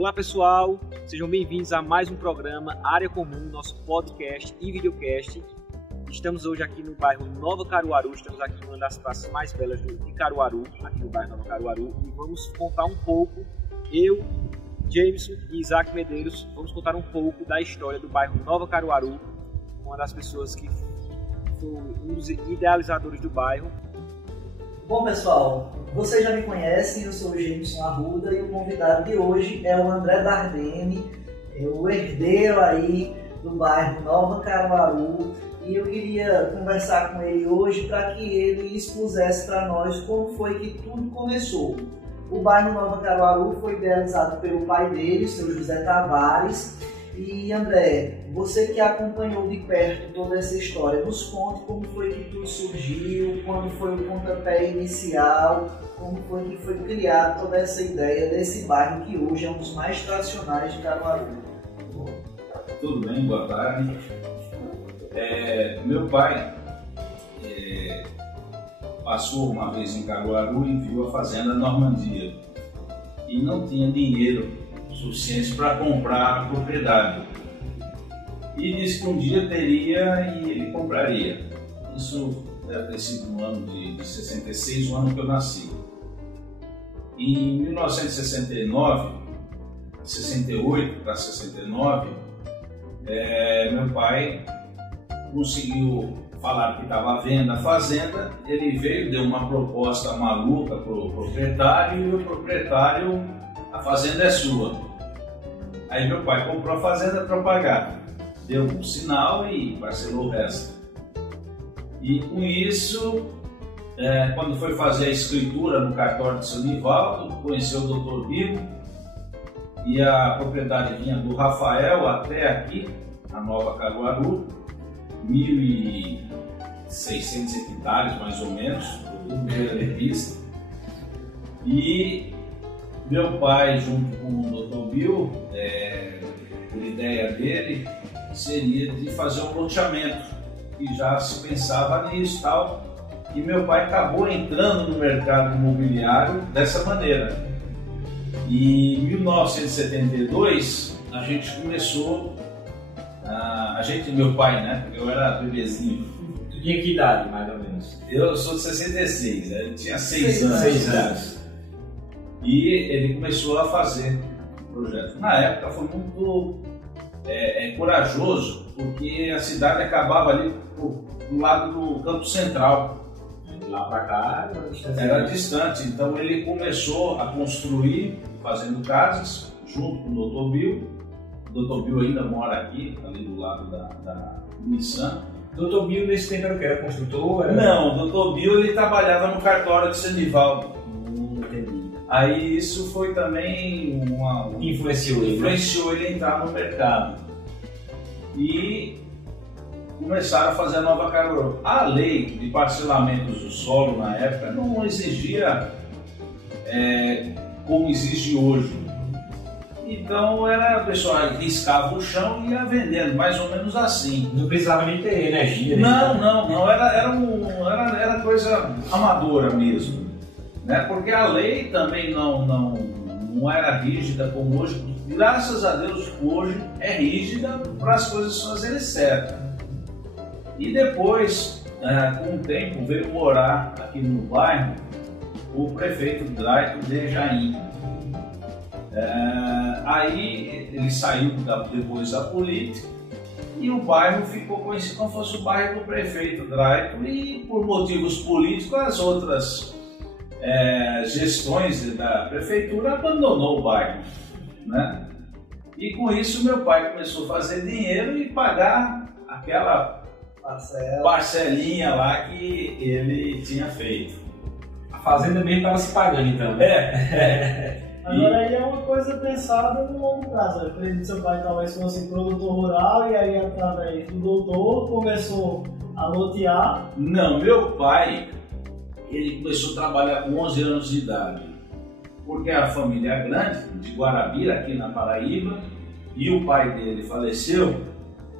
Olá pessoal, sejam bem-vindos a mais um programa Área Comum, nosso podcast e videocast. Estamos hoje aqui no bairro Nova Caruaru, estamos aqui em uma das praças mais belas de Caruaru, aqui no bairro Nova Caruaru, e vamos contar um pouco, eu, Jameson e Isaac Medeiros, vamos contar um pouco da história do bairro Nova Caruaru, uma das pessoas que foi um dos idealizadores do bairro. Bom pessoal, vocês já me conhecem, eu sou o Jameson Arruda e o convidado de hoje é o André Dardenne, o herdeiro aí do bairro Nova Caruaru, e eu queria conversar com ele hoje para que ele expusesse para nós como foi que tudo começou. O bairro Nova Caruaru foi idealizado pelo pai dele, o seu José Tavares. E André, você que acompanhou de perto toda essa história, nos conte como foi que tudo surgiu, quando foi o pontapé inicial, como foi que foi criada toda essa ideia desse bairro que hoje é um dos mais tradicionais de Caruaru. Tudo bem, boa tarde. Meu pai passou uma vez em Caruaru e viu a fazenda Normandia e não tinha dinheiro suficiente para comprar a propriedade. E disse que um dia teria e ele compraria. Isso deve ter sido no ano de 66, o ano que eu nasci. Em 1969, 68 para 69, meu pai conseguiu falar que estava à venda a fazenda. Ele veio, deu uma proposta maluca para o proprietário e o proprietário: a fazenda é sua. Aí meu pai comprou a fazenda para pagar, deu um sinal e parcelou o resto. E com isso, quando foi fazer a escritura no cartório de São Nivaldo, conheceu o Dr. Bill, e a propriedade vinha do Rafael até aqui, a Nova Caruaru, 1.600 hectares mais ou menos, tudo beira de pista. E meu pai, junto com o Dr. Bill, por ideia dele, seria de fazer um loteamento, e já se pensava nisso e tal. E meu pai acabou entrando no mercado imobiliário dessa maneira. E em 1972, a gente começou, meu pai, né? Eu era bebezinho. Tu tinha que idade, mais ou menos? Eu sou de 66, ele tinha 6 anos. E ele começou a fazer o projeto. Na época foi muito corajoso, porque a cidade acabava ali do lado do Campo Central. De lá para cá era distante. Então ele começou a construir, fazendo casas, junto com o Dr. Bill. O Dr. Bill ainda mora aqui, ali do lado da Nissan. Dr. Bill nesse tempo era o que? Era construtor? Não, o Dr. Bill ele trabalhava no cartório de São Nivaldo. Aí isso foi também influenciou ele a entrar no mercado. E começaram a fazer a Nova Caruaru. A lei de parcelamentos do solo na época não exigia como exige hoje. Então a pessoa riscava o chão e ia vendendo, mais ou menos assim. Não precisava nem ter energia. Não, era coisa amadora mesmo. Né? Porque a lei também não era rígida como hoje. Graças a Deus hoje é rígida para as coisas fazerem certo. E depois, com o tempo, veio morar aqui no bairro o prefeito Draito de Jaim. Aí ele saiu depois da política e o bairro ficou conhecido como fosse o bairro do prefeito Draito, e por motivos políticos as outras gestões da prefeitura abandonou o bairro, né? E com isso meu pai começou a fazer dinheiro e pagar aquela parcelinha lá que ele tinha feito. A fazenda mesmo estava se pagando então. Agora aí é uma coisa pensada no longo prazo. Eu acredito que seu pai talvez fosse produtor rural e aí através do doutor começou a lotear. Não, meu pai ele começou a trabalhar com 11 anos de idade, porque a família é grande, de Guarabira, aqui na Paraíba, e o pai dele faleceu,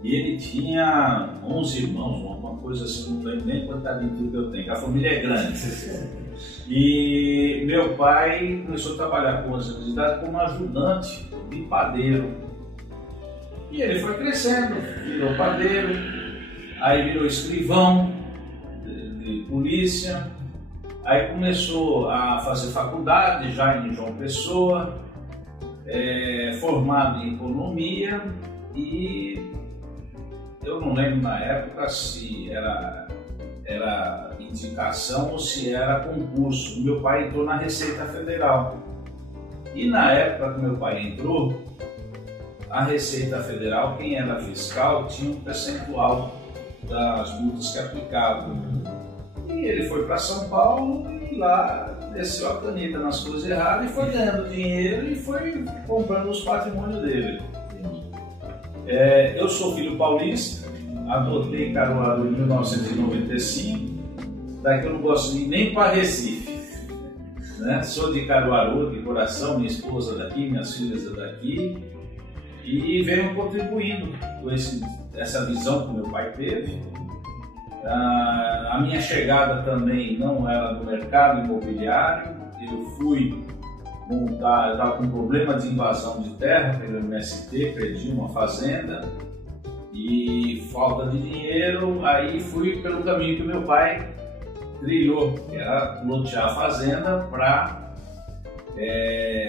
e ele tinha 11 irmãos, uma coisa assim, não lembro nem quantidade de tudo que eu tenho, a família é grande. E meu pai começou a trabalhar com 11 anos de idade como ajudante de padeiro. E ele foi crescendo, virou padeiro, aí virou escrivão de polícia, aí começou a fazer faculdade já em João Pessoa, formado em economia, e eu não lembro na época se era indicação ou se era concurso. Meu pai entrou na Receita Federal, e na época que meu pai entrou, a Receita Federal, quem era fiscal, tinha um percentual das multas que aplicava. E ele foi para São Paulo e lá desceu a caneta nas coisas erradas e foi ganhando dinheiro e foi comprando os patrimônios dele. Eu sou filho paulista, adotei Caruaru em 1995, daqui eu não gosto de ir nem para Recife. Né? Sou de Caruaru, de coração, minha esposa daqui, minhas filhas daqui, e venho contribuindo com essa visão que meu pai teve. A minha chegada também não era no mercado imobiliário, eu fui montar, eu estava com um problema de invasão de terra pelo MST, perdi uma fazenda e falta de dinheiro, aí fui pelo caminho que meu pai trilhou, que era lotear a fazenda para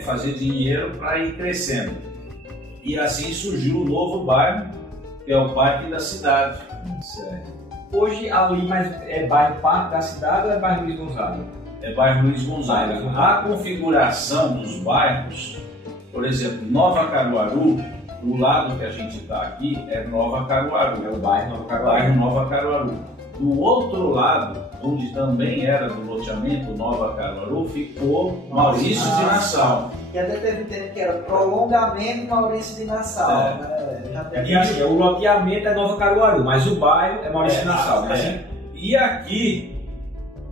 fazer dinheiro para ir crescendo. E assim surgiu o novo bairro, que é o Parque da Cidade. Certo. Hoje ali é bairro Parque da Cidade ou é bairro Luiz Gonzaga? É bairro Luiz Gonzaga. A configuração dos bairros, por exemplo, Nova Caruaru, o lado que a gente está aqui é Nova Caruaru. É o bairro Nova Caruaru. Bairro Nova Caruaru. Do outro lado, onde também era do loteamento Nova Caruaru, ficou Maurício de Nassau. E até teve um tempo que era prolongamento Maurício de Nassau. O loteamento é Nova Caruaru, mas o bairro é Maurício de Nassau. Né? E aqui,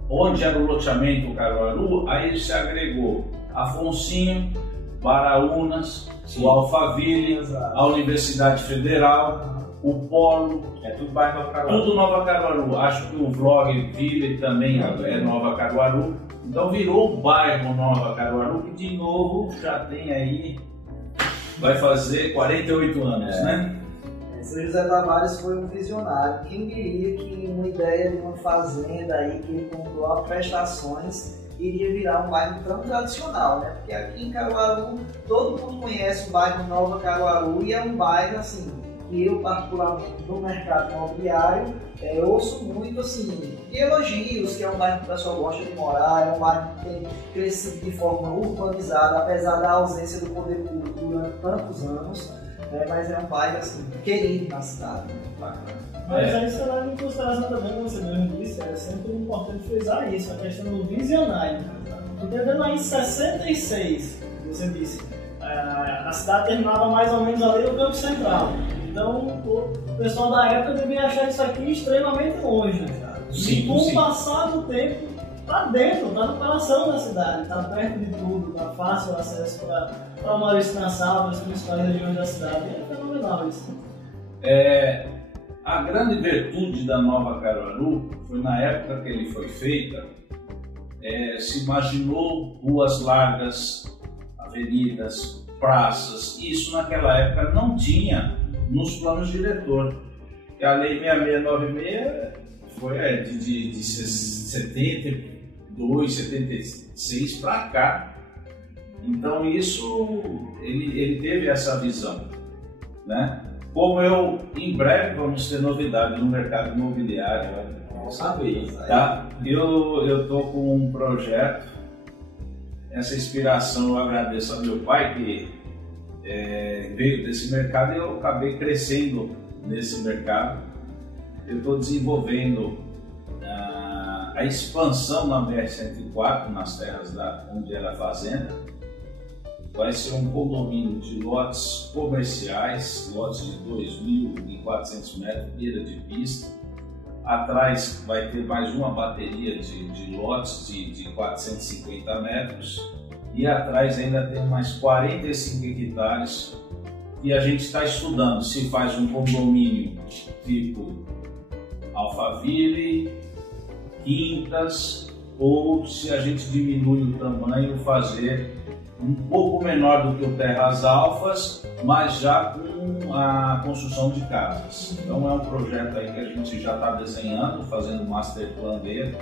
onde era o loteamento Caruaru, aí se agregou Afonsinho, Baraunas, o Alphaville, a Universidade Federal, o Polo, é tudo bairro Nova Caruaru. Tudo Nova Caruaru. Acho que o Vlogville também é Nova Caruaru. Então virou o bairro Nova Caruaru, que de novo já tem aí, vai fazer 48 anos, né? Seu José Tavares foi um visionário. Quem diria que uma ideia de uma fazenda aí que ele comprou a prestações iria virar um bairro tão tradicional, né? Porque aqui em Caruaru todo mundo conhece o bairro Nova Caruaru e é um bairro assim que eu particularmente no mercado imobiliário ouço muito assim de elogios, que é um bairro que o pessoal gosta de morar, é um bairro que tem crescido de forma urbanizada, apesar da ausência do poder público durante tantos anos, né? Mas é um bairro assim querido na cidade, né? Mas aí você leva em consideração também, como você mesmo disse, é sempre importante frisar isso, a questão do visionário. Porque vendo aí em 66, você disse, a cidade terminava mais ou menos ali no Campo Central. Então o pessoal da época devia achar isso aqui extremamente longe. Sim, e com o passar do tempo, está dentro, está no coração da cidade, está perto de tudo, está fácil o acesso para Maurício de Nassau, para as principais regiões da cidade. É fenomenal isso. A grande virtude da Nova Caruaru foi na época que ele foi feita, se imaginou ruas largas, avenidas, praças. Isso naquela época não tinha nos planos diretor. E a Lei 6696 foi de 72, 76 para cá. Então isso, ele teve essa visão, né? Como em breve vamos ter novidade no mercado imobiliário, vamos saber, tá? Eu estou com um projeto, essa inspiração eu agradeço ao meu pai que veio desse mercado e eu acabei crescendo nesse mercado. Eu estou desenvolvendo a expansão na BR-104, nas terras onde era a fazenda. Vai ser um condomínio de lotes comerciais, lotes de 2.400 metros, beira de pista. Atrás vai ter mais uma bateria de lotes de 450 metros. E atrás ainda tem mais 45 hectares. E a gente está estudando se faz um condomínio tipo Alphaville, Quintas ou se a gente diminui o tamanho, fazer um pouco menor do que o Terras Alfas, mas já com a construção de casas. Então é um projeto aí que a gente já está desenhando, fazendo o master plan dele.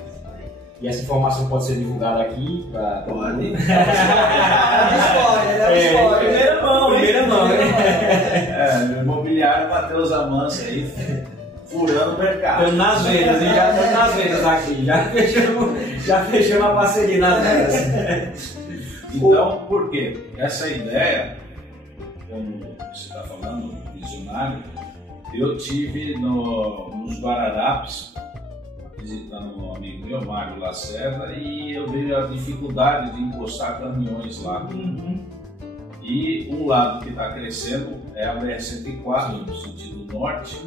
E essa informação pode ser divulgada aqui para todo mundo? Spoiler. Primeira mão, O imobiliário Matheus Amância aí, furando o mercado. Estamos nas vendas, e já estamos nas vendas aqui. Já fechamos a parceria nas vendas. Então, por quê? Essa ideia, como você está falando, visionário, eu tive nos Guararapes, visitando um amigo meu, Mário Lacerda, e eu vi a dificuldade de encostar caminhões lá. E um lado que está crescendo é a BR-104, no sentido norte.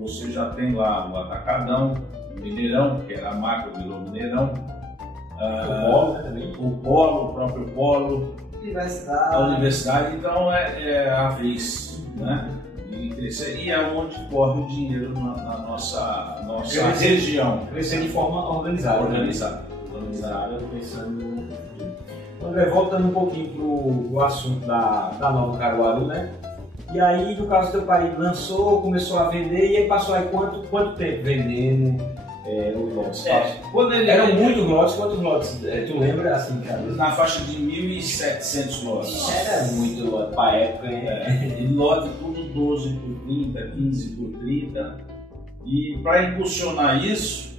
Você já tem lá o Atacadão, o Mineirão, que era a Macro, virou Mineirão. O Polo também. O Polo, o próprio Polo. Universidade. A universidade, então, é a vez, né? De crescer. E é onde corre o dinheiro na nossa região. Crescer de forma organizada. Organizada. Pensando. André, voltando um pouquinho pro assunto da Nova Caruaru, né? E aí, no caso do teu pai, lançou, começou a vender, e aí passou aí quanto tempo vendendo os lotes? Eram muitos lotes, quantos lotes? Tu lembra assim, cara? Na faixa de 1.700 lotes. Era muito lote para época, hein? E lote tudo 12 por 30, 15 por 30. E para impulsionar isso,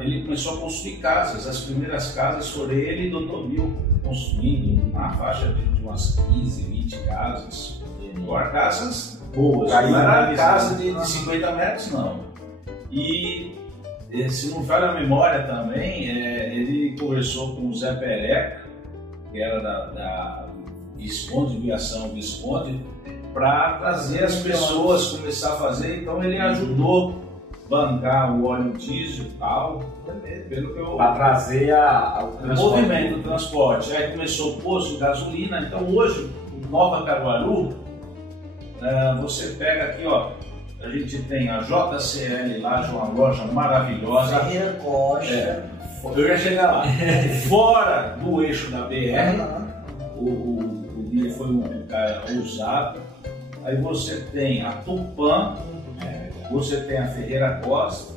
ele começou a construir casas. As primeiras casas foram ele e o Dr. Bill construindo na faixa de umas 15, 20 casas. Agora, casas boas, não era casa de 50 metros, não. E, se não falha a memória também, ele conversou com o Zé Pereca, que era da Visconde, Viação Visconde, para trazer as pessoas, começar a fazer. Então ele ajudou a bancar o óleo diesel e tal, pelo que eu... Para trazer o movimento do transporte. Aí começou o posto de gasolina. Então hoje, em Nova Caruaru, você pega aqui, ó, a gente tem a JCL lá, uma loja maravilhosa. Ferreira Costa. Eu ia chegar lá. Fora do eixo da BR, o dia foi um cara ousado. Aí você tem a Tupã, você tem a Ferreira Costa.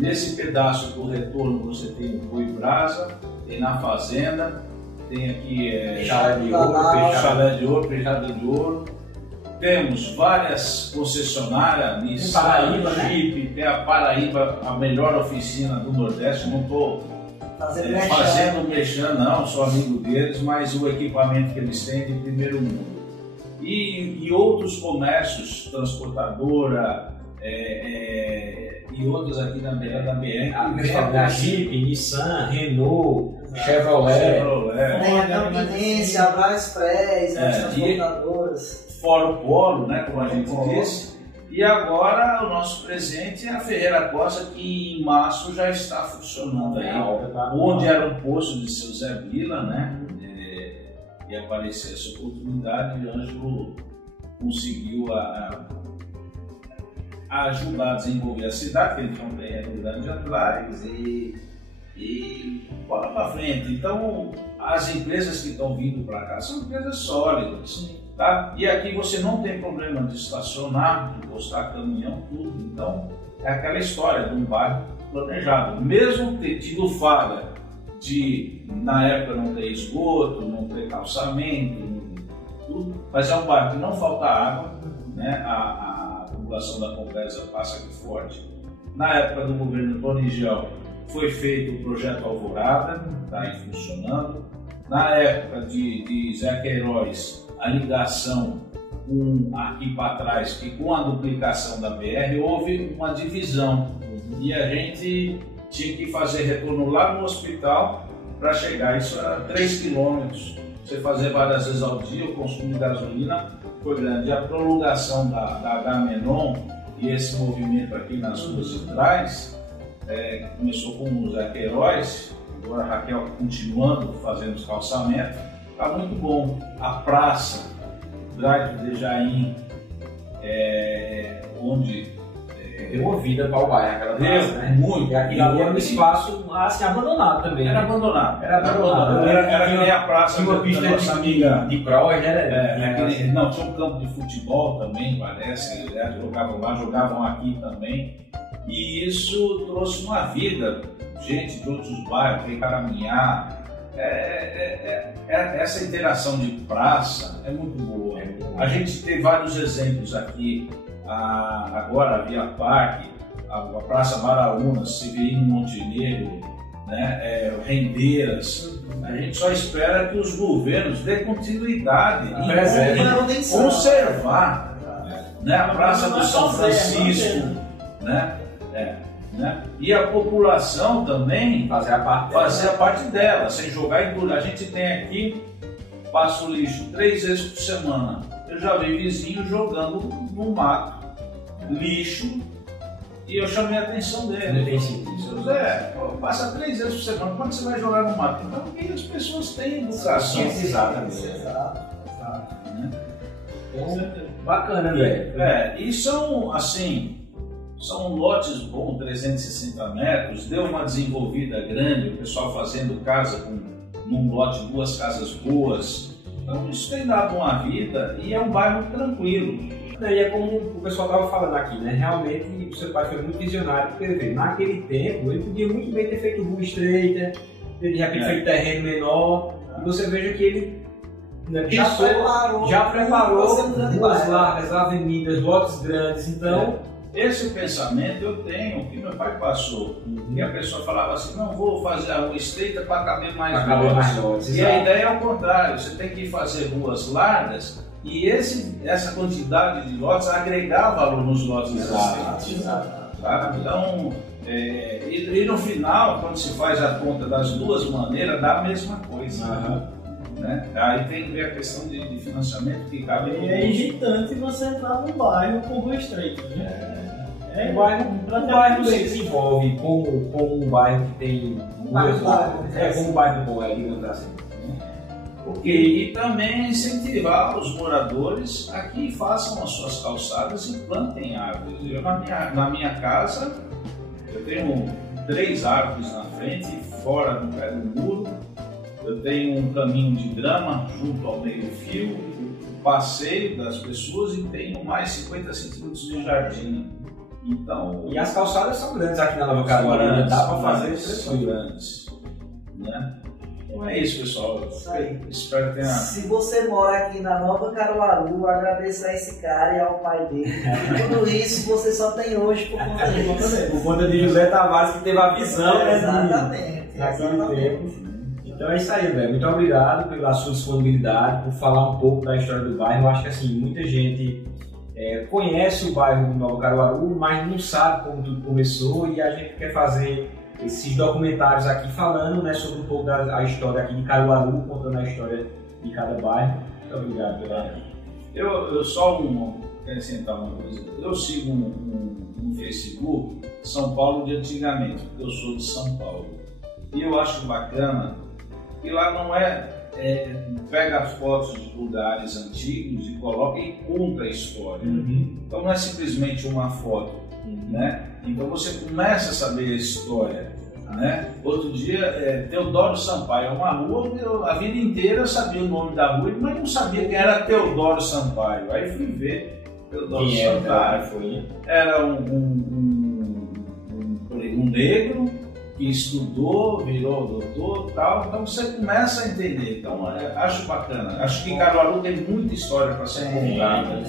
Nesse pedaço do retorno você tem o Boi Brasa, tem na Fazenda, tem aqui Peixada de Ouro, Peixada de Ouro. Temos várias concessionárias, Nissan, Jeep, tem a Paraíba, a melhor oficina do Nordeste. Não estou fazendo mexer, não, sou amigo deles, mas o equipamento que eles têm é de primeiro mundo. E outros comércios, transportadora e outros aqui na beira da BR. A Jeep, Nissan, Renault, Chevrolet. Tem a Campinense, a Braspress, as transportadoras. Fora o Polo, né, como a gente disse. E agora o nosso presente é a Ferreira Costa, que em março já está funcionando aí. Onde era o posto de seu Zé Vila, né? E apareceu essa oportunidade e o Ângelo conseguiu ajudar a desenvolver a cidade, que ele tinha um terreno grande atrás e bola para frente. Então, as empresas que estão vindo para cá são empresas sólidas. Tá? E aqui você não tem problema de estacionar, de encostar caminhão, tudo. Então, é aquela história de um bairro planejado. Mesmo ter tido falha de, na época, não ter esgoto, não ter calçamento, tudo, mas é um bairro que não falta água, né? A população da Compesa passa aqui forte. Na época do governo Tonigel foi feito o projeto Alvorada, está aí funcionando. Na época de Zé Queiroz, a ligação aqui para trás, que com a duplicação da BR houve uma divisão e a gente tinha que fazer retorno lá no hospital para chegar. Isso era 3 quilômetros. Você fazer várias vezes ao dia, o consumo de gasolina foi grande. E a prolongação da H-Menon e esse movimento aqui nas ruas de trás, começou com o Zé Queiroz, agora a Raquel continuando fazendo os calçamentos. Está muito bom. A praça, Drive de Jaim, onde deu uma vida para o bairro, aquela praça, né? Muito. E aquilo ali era um espaço assim, abandonado também. Era né? abandonado. Era que nem a praça tinha uma da pista nossa amiga. de cross, né? Não, tinha um campo de futebol também, parece. Jogavam lá, jogavam aqui também. E isso trouxe uma vida. Gente de outros bairros, veio caminhar. Essa interação de praça é muito boa. A gente tem vários exemplos aqui. Agora a Via Parque, a Praça Baraúnas, Severino Montenegro, né, Rendeiras. A gente só espera que os governos dêem continuidade e conservar, né, a Praça do São Francisco, né? E a população também fazer a parte dela, sem jogar em tudo. A gente tem aqui, passa o lixo 3 vezes por semana. Eu já vi vizinho jogando no mato lixo e eu chamei a atenção dele. Não tem sentido. Zé, passa 3 vezes por semana, quando você vai jogar no mato? Então, porque as pessoas têm educação. Exatamente. Então, bacana, velho. E são, assim, são lotes bons, 360 metros, deu uma desenvolvida grande, o pessoal fazendo casa num lote, 2 casas boas. Então isso tem dado uma vida e é um bairro tranquilo. E é como o pessoal estava falando aqui, né? Realmente o seu pai foi muito visionário, porque naquele tempo ele podia muito bem ter feito rua estreita, ter de repente feito terreno menor, e você veja que ele já preparou ruas largas, avenidas, lotes grandes, então... Esse pensamento eu tenho, que meu pai passou. E a pessoa falava assim, não vou fazer a rua estreita para caber mais lotes. E a ideia é o contrário, você tem que fazer ruas largas e essa quantidade de lotes agregar valor nos lotes existentes. Tá? Então, e no final, quando se faz a conta das duas maneiras, dá a mesma coisa. Né? Aí tem que ver a questão de financiamento que cabe. É irritante você entrar num bairro com rua estreita, né? O bairro se desenvolve como um bairro que tem como um bairro bom, digamos assim. E também incentivar os moradores a que façam as suas calçadas e plantem árvores. Eu na minha casa eu tenho 3 árvores na frente, fora no pé do muro. Eu tenho um caminho de grama junto ao meio-fio, passeio das pessoas e tenho mais 50 centímetros de jardim. Então, e as calçadas são grandes aqui na Nova Caruaru, dá para fazer são grandes, né? Então é isso, pessoal. Espero que tenha... Se você mora aqui na Nova Caruaru, agradeça a esse cara e ao pai dele. Tudo isso você só tem hoje por conta dele. Por conta de José Tavares, que teve a visão, exatamente, naquele tempo. Então é isso aí, velho. Muito obrigado pela sua disponibilidade, por falar um pouco da história do bairro. Eu acho que assim, muita gente conhece o bairro Nova Caruaru, mas não sabe como tudo começou, e a gente quer fazer esses documentários aqui falando, né, sobre um pouco da história aqui de Caruaru, contando a história de cada bairro. Muito obrigado, galera. Eu só quero acrescentar uma coisa. Eu sigo no Facebook São Paulo de antigamente, porque eu sou de São Paulo. E eu acho bacana que lá não pega fotos de lugares antigos e coloca e conta a história. Então não é simplesmente uma foto, né? Então você começa a saber a história, né? Outro dia, Teodoro Sampaio é uma rua, a vida inteira eu sabia o nome da rua, mas não sabia quem era Teodoro Sampaio. Aí fui ver Teodoro Sampaio. Era um negro que estudou, virou doutor e tal, então você começa a entender. Então acho bacana. Acho que Caruaru tem muita história para ser contada.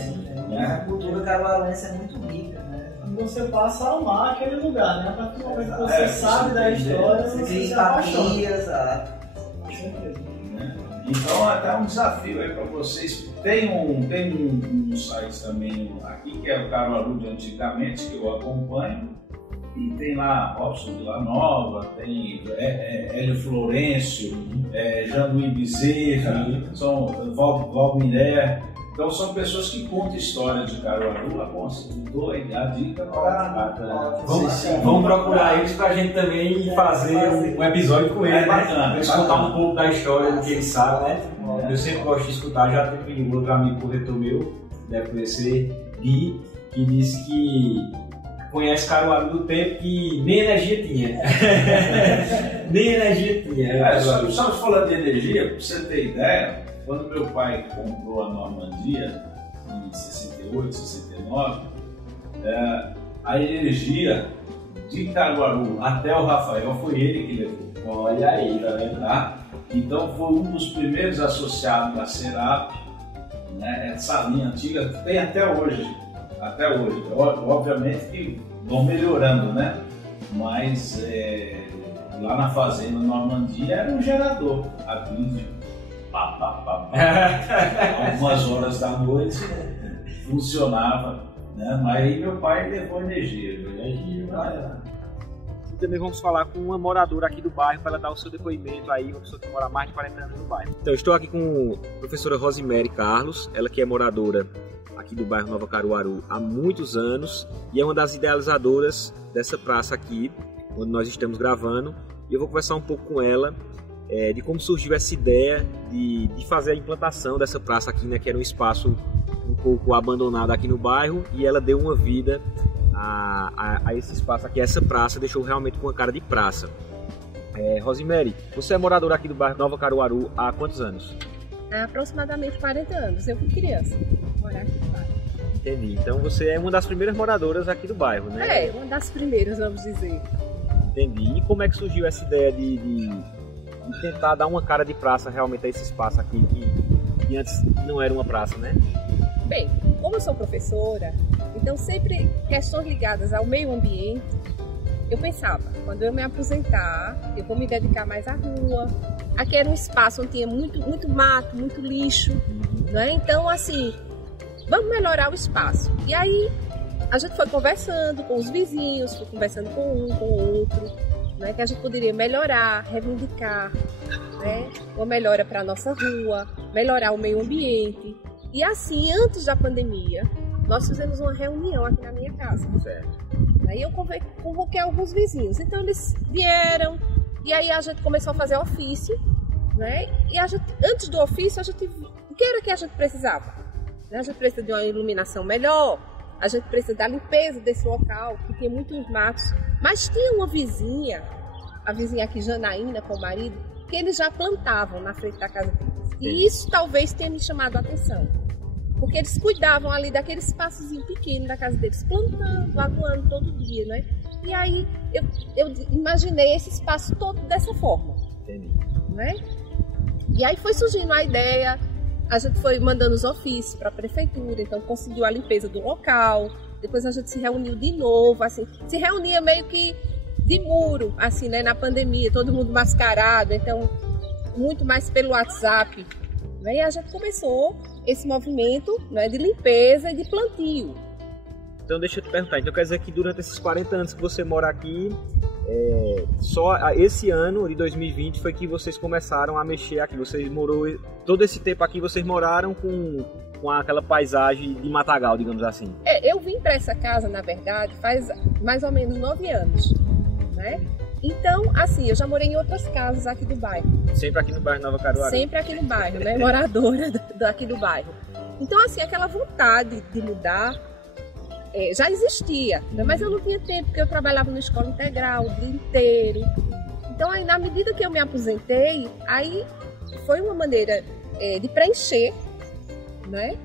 A cultura caruaruense é muito rica, né? Você passa a amar aquele lugar, né? A partir do momento que você sabe da história, você se apaixona. Então até um desafio aí para vocês. Tem um site também aqui que é o Caruaru de antigamente, que eu acompanho. E tem lá Robson Vila Nova, tem Hélio Florencio, Jean-Louis Bezerra, são Valmiré. Então são pessoas que contam história de Caruaru. A dica vamos procurar eles para a gente também fazer um episódio com eles, para eles contar um pouco da história do que eles sabem, né? Eu sempre gosto de escutar. Já teve um outro amigo corretor meu, deve conhecer, Gui, que disse que conhece Caruaru do tempo que nem energia tinha. Nem energia tinha. Só falando de energia, para você ter ideia, quando meu pai comprou a Normandia, em 68, 69, a energia de Caruaru até o Rafael foi ele que levou. Olha aí, tá vendo? Tá? Então foi um dos primeiros associados à Serap, né? Essa linha antiga tem até hoje. Até hoje. Obviamente que vão melhorando, né? Mas lá na fazenda Normandia era um gerador. A grid, algumas horas da noite funcionava, né? Mas aí meu pai levou energia. E também vamos falar com uma moradora aqui do bairro para ela dar o seu depoimento aí, uma pessoa que mora há mais de 40 anos no bairro. Então, estou aqui com a professora Rosemary Carlos, ela que é moradora aqui do bairro Nova Caruaru há muitos anos e é uma das idealizadoras dessa praça aqui, onde nós estamos gravando. E eu vou conversar um pouco com ela de como surgiu essa ideia de fazer a implantação dessa praça aqui, né, que era um espaço um pouco abandonado aqui no bairro, e ela deu uma vida a esse espaço aqui, essa praça, deixou realmente com uma cara de praça. Rosemary, você é moradora aqui do bairro Nova Caruaru há quantos anos? Há aproximadamente 40 anos, eu fui criança, morar aqui no bairro. Entendi, então você é uma das primeiras moradoras aqui do bairro, né? Uma das primeiras, vamos dizer. Entendi, e como é que surgiu essa ideia de tentar dar uma cara de praça realmente a esse espaço aqui, que antes não era uma praça, né? Bem, como eu sou professora, então sempre questões ligadas ao meio ambiente, eu pensava, quando eu me aposentar, eu vou me dedicar mais à rua. Aqui era um espaço onde tinha muito mato, muito lixo, né? Então, assim, vamos melhorar o espaço. E aí, a gente foi conversando com os vizinhos, foi conversando com um, com o outro, né? Que a gente poderia melhorar, reivindicar, né? Uma melhora para a nossa rua, melhorar o meio ambiente. E assim, antes da pandemia, nós fizemos uma reunião aqui na minha casa. Certo. Aí eu convoquei alguns vizinhos. Então eles vieram e aí a gente começou a fazer ofício, né? E antes do ofício, o que era que a gente precisava? A gente precisa de uma iluminação melhor, a gente precisa da limpeza desse local, que tinha muitos matos. Mas tinha uma vizinha, a vizinha aqui, Janaína, com o marido, que eles já plantavam na frente da casa deles. E isso talvez tenha me chamado a atenção. Porque eles cuidavam ali daquele espaçozinho pequeno da casa deles, plantando, aguando todo dia, né? E aí eu imaginei esse espaço todo dessa forma. Entendi. Né? E aí foi surgindo a ideia, a gente foi mandando os ofícios para a prefeitura, então conseguiu a limpeza do local, depois a gente se reuniu de novo, assim, se reunia meio que de muro, assim, né? Na pandemia, todo mundo mascarado, então muito mais pelo WhatsApp. E a gente começou esse movimento, né, de limpeza e de plantio. Então deixa eu te perguntar, então quer dizer que durante esses 40 anos que você mora aqui, só esse ano de 2020 foi que vocês começaram a mexer aqui, vocês morou todo esse tempo aqui, vocês moraram com aquela paisagem de matagal, digamos assim? Eu vim para essa casa, na verdade, faz mais ou menos 9 anos, né? Então, assim, eu já morei em outras casas aqui do bairro. Sempre aqui no bairro Nova Caruaru? Sempre aqui no bairro, né? Moradora daqui do bairro. Então, assim, aquela vontade de mudar já existia, né? Mas eu não tinha tempo, porque eu trabalhava na escola integral o dia inteiro. Então, aí, na medida que eu me aposentei, aí foi uma maneira de preencher, né?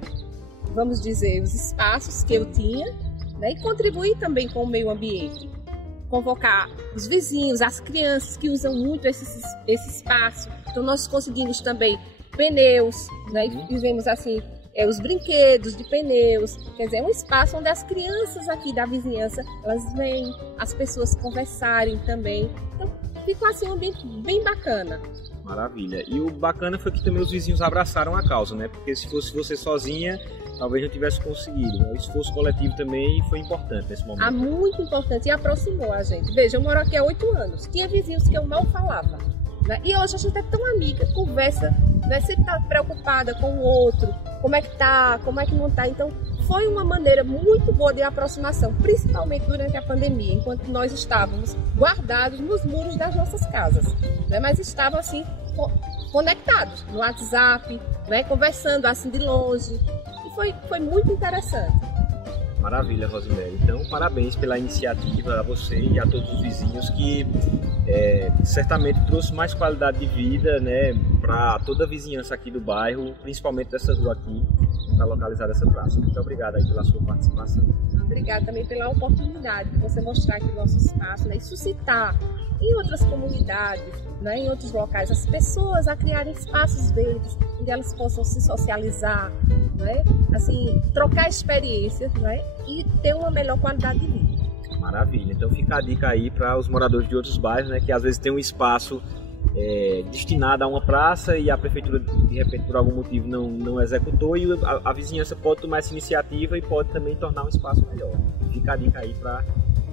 Vamos dizer, os espaços que eu tinha, né? E contribuir também com o meio ambiente. Convocar os vizinhos, as crianças que usam muito esse espaço. Então nós conseguimos também pneus, né? E fizemos assim, os brinquedos de pneus. Quer dizer, é um espaço onde as crianças aqui da vizinhança, elas vêm, as pessoas conversarem também. Então ficou assim um ambiente bem bacana. Maravilha. E o bacana foi que também os vizinhos abraçaram a causa, né? Porque se fosse você sozinha, talvez não tivesse conseguido. O esforço coletivo também foi importante nesse momento. Muito importante e aproximou a gente. Veja, eu moro aqui há 8 anos. Tinha vizinhos que eu mal falava, né? E hoje a gente é tão amiga, conversa, né? Sempre tá preocupada com o outro, como é que tá, como é que não tá. Então, foi uma maneira muito boa de aproximação, principalmente durante a pandemia, enquanto nós estávamos guardados nos muros das nossas casas, né? Mas estavam assim, conectados no WhatsApp, né? Conversando assim de longe. E foi muito interessante. Maravilha, Rosemary. Então, parabéns pela iniciativa a você e a todos os vizinhos que certamente trouxe mais qualidade de vida, né, para toda a vizinhança aqui do bairro, principalmente dessa rua aqui, onde está localizada essa praça. Muito obrigado aí pela sua participação. Obrigada também pela oportunidade de você mostrar aqui o nosso espaço, né, e suscitar em outras comunidades, né, em outros locais, as pessoas a criarem espaços verdes, onde elas possam se socializar, né, assim, trocar experiências, né, e ter uma melhor qualidade de vida. Maravilha. Então fica a dica aí para os moradores de outros bairros, né, que às vezes tem um espaço destinado a uma praça e a prefeitura, de repente, por algum motivo não executou, e a vizinhança pode tomar essa iniciativa e pode também tornar um espaço melhor. Fica a dica aí para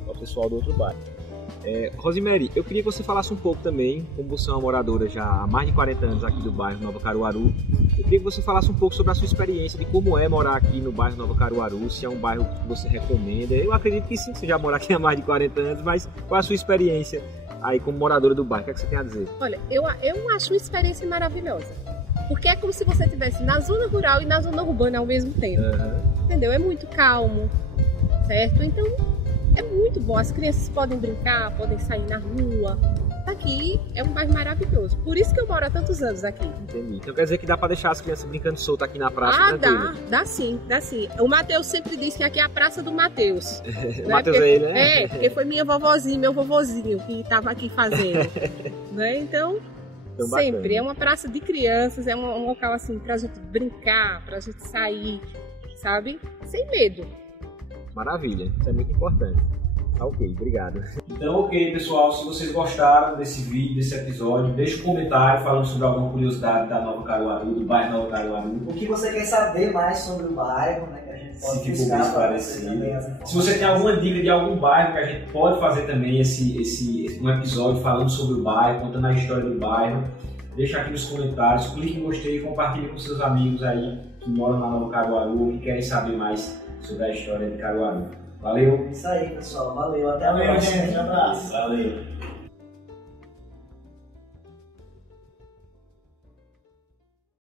o pessoal do outro bairro. Rosemary, eu queria que você falasse um pouco também, como você é uma moradora já há mais de 40 anos aqui do bairro Nova Caruaru, eu queria que você falasse um pouco sobre a sua experiência de como é morar aqui no bairro Nova Caruaru, se é um bairro que você recomenda. Eu acredito que sim, você já mora aqui há mais de 40 anos, mas qual é a sua experiência aí como moradora do bairro? O que é que você tem a dizer? Olha, eu acho uma experiência maravilhosa, porque é como se você estivesse na zona rural e na zona urbana ao mesmo tempo, entendeu? É muito calmo, certo? Então é muito bom, as crianças podem brincar, podem sair na rua. Aqui é um bairro maravilhoso, por isso que eu moro há tantos anos aqui. Entendi. Então quer dizer que dá para deixar as crianças brincando solta aqui na praça? Dá sim. O Matheus sempre diz que aqui é a praça do Matheus. O Matheus é ele, né? Porque foi minha vovozinha, meu vovozinho que estava aqui fazendo. Né? Então sempre, bacana. É uma praça de crianças, é um local assim pra gente brincar, pra gente sair, sabe? Sem medo. Maravilha, isso é muito importante. Ok, obrigado. Então, ok, pessoal, se vocês gostaram desse vídeo, desse episódio, deixe um comentário falando sobre alguma curiosidade da Nova Caruaru, do bairro Nova Caruaru. O que você quer saber mais sobre o bairro, né, que a gente pode ficou bem esclarecido. Se você tem alguma dica de algum bairro que a gente pode fazer também um episódio falando sobre o bairro, contando a história do bairro, deixa aqui nos comentários, clique em gostei e compartilhe com seus amigos aí que moram na Nova Caruaru e querem saber mais sobre a história de Caruaru. Valeu! Isso aí, pessoal. Valeu. Até a próxima. Gente. Um abraço. Valeu!